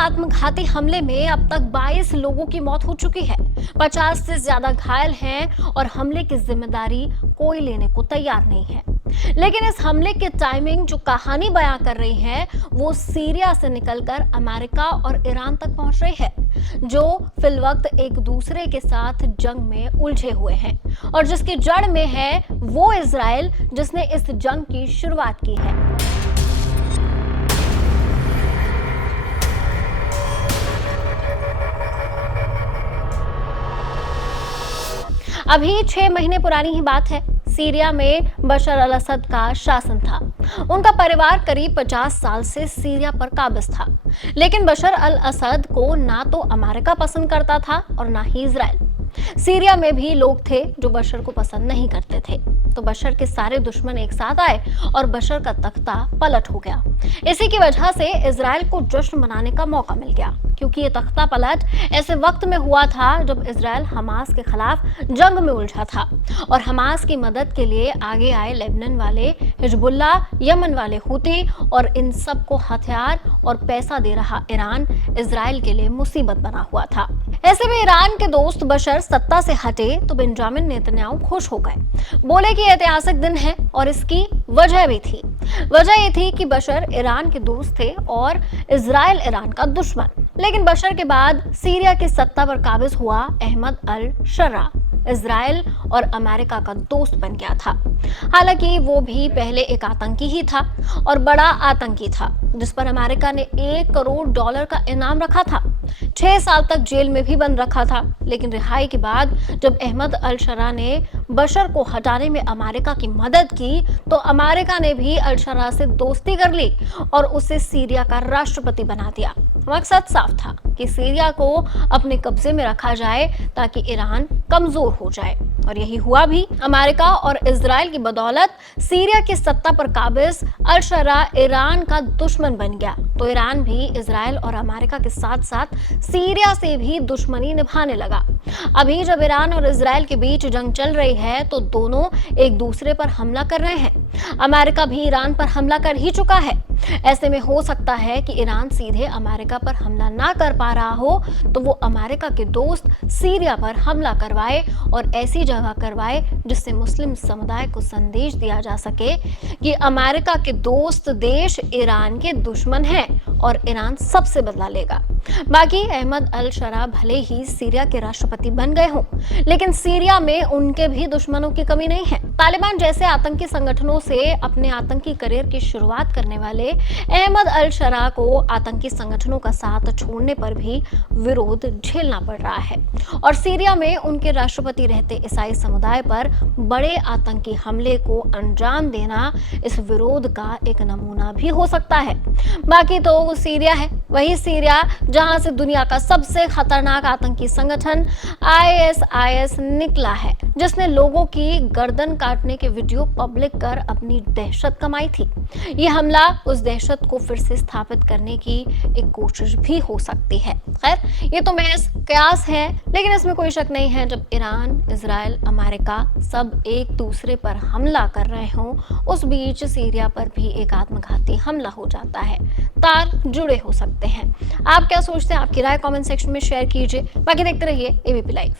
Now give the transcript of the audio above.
आत्मघाती हमले में अब तक 22 लोगों की मौत हो चुकी है, 50 से ज्यादा घायल हैं और हमले की जिम्मेदारी कोई लेने को तैयार नहीं है। लेकिन इस हमले की टाइमिंग जो कहानी बयां कर रही है वो सीरिया से निकलकर अमेरिका और ईरान तक पहुंच रही है, जो फिलवक्त एक दूसरे के साथ जंग में उलझे हुए हैं और जिसकी जड़ में है वो इजराइल जिसने इस जंग की शुरुआत की है। अभी 6 महीने पुरानी ही बात है। सीरिया में बशर अल असद का शासन था। उनका परिवार करीब 50 साल से सीरिया पर काबिज था, लेकिन बशर अल असद को ना तो अमेरिका पसंद करता था और ना ही इजराइल। सीरिया में भी लोग थे जो बशर को पसंद नहीं करते थे, तो बशर के सारे दुश्मन एक साथ आए और बशर का तख्ता पलट हो गया। इसी की वजह से इजराइल को जश्न मनाने का मौका मिल गया, क्योंकि ये तख्ता पलट ऐसे वक्त में हुआ था जब इजराइल हमास के खिलाफ जंग में उलझा था और हमास की मदद के लिए आगे आए लेबनान वाले हिजबुल्ला, यमन वाले हुती और इन सब को हथियार और पैसा दे रहा ईरान इजराइल के लिए मुसीबत बना हुआ था। ऐसे में ईरान के दोस्त बशर सत्ता से हटे तो बेंजामिन नेतन्याहू खुश हो गए, बोले कि ऐतिहासिक दिन है और इसकी वजह भी थी। वजह ये थी कि बशर ईरान के दोस्त थे और इजराइल ईरान का दुश्मन। लेकिन बशर के बाद सीरिया की सत्ता पर काबिज हुआ अहमद अल शर्रा इजराइल और अमेरिका का दोस्त बन गया था। हालांकि वो भी पहले एक आतंकी ही था और बड़ा आतंकी था, जिस पर अमेरिका ने $1 करोड़ का इनाम रखा था। 6 साल तक जेल में भी बंद रखा था, लेकिन रिहाई के बाद जब अहमद अल शर्रा ने बशर को हटाने में अमेरिका की मदद की तो अमेरिका ने भी अल शर्रा से दोस्ती कर ली और उसे सीरिया का राष्ट्रपति बना दिया। मकसद साफ था कि सीरिया को अपने कब्जे में रखा जाए ताकि ईरान कमजोर हो जाए, और यही हुआ भी। अमेरिका और इजराइल की बदौलत सीरिया की सत्ता पर काबिज अल शर्रा ईरान का दुश्मन बन गया, तो ईरान भी इजराइल और अमेरिका के साथ साथ सीरिया से भी दुश्मनी निभाने लगा। अभी जब ईरान और इजराइल के बीच जंग चल रही है तो दोनों एक दूसरे पर हमला कर रहे हैं। अमेरिका भी ईरान पर हमला कर ही चुका है। ऐसे में हो सकता है कि ईरान सीधे अमेरिका पर हमला ना कर पा रहा हो तो वो अमेरिका के दोस्त सीरिया पर हमला करवाए और ऐसी जगह करवाए जिससे मुस्लिम समुदाय को संदेश दिया जा सके कि अमेरिका के दोस्त देश ईरान के दुश्मन हैं और ईरान सबसे बदला लेगा। बाकी अहमद अल शर्रा भले ही सीरिया के राष्ट्रपति बन गए हों, लेकिन सीरिया में उनके भी दुश्मनों की कमी नहीं है। तालिबान जैसे आतंकी संगठनों से अपने आतंकी करियर की शुरुआत करने वाले अहमद अल शर्रा को आतंकी संगठनों का साथ छोड़ने पर भी विरोध झेलना पड़ रहा है, और सीरिया में उनके राष्ट्रपति रहते ईसाई समुदाय पर बड़े आतंकी हमले को अंजाम देना इस विरोध का एक नमूना भी हो सकता है। बाकी तो सीरिया है, वही सीरिया जहां से दुनिया का सबसे खतरनाक आतंकी संगठन ISIS निकला है, जिसने लोगों की गर्दन काटने के वीडियो पब्लिक कर अपनी दहशत कमाई थी। ये हमला उस दहशत को फिर से स्थापित करने की एक कोशिश भी हो सकती है। खैर, ये तो महज कयास है, लेकिन इसमें कोई शक नहीं है जब ईरान, इजराइल, अमेरिका सब एक दूसरे पर हमला कर रहे हों, उस बीच सीरिया पर भी एक आत्मघाती हमला हो जाता है। तार जुड़े हो सकते हैं। आप क्या सोचते हैं? आपकी राय कमेंट सेक्शन में शेयर कीजिए। बाकी देखते रहिए ABP लाइव।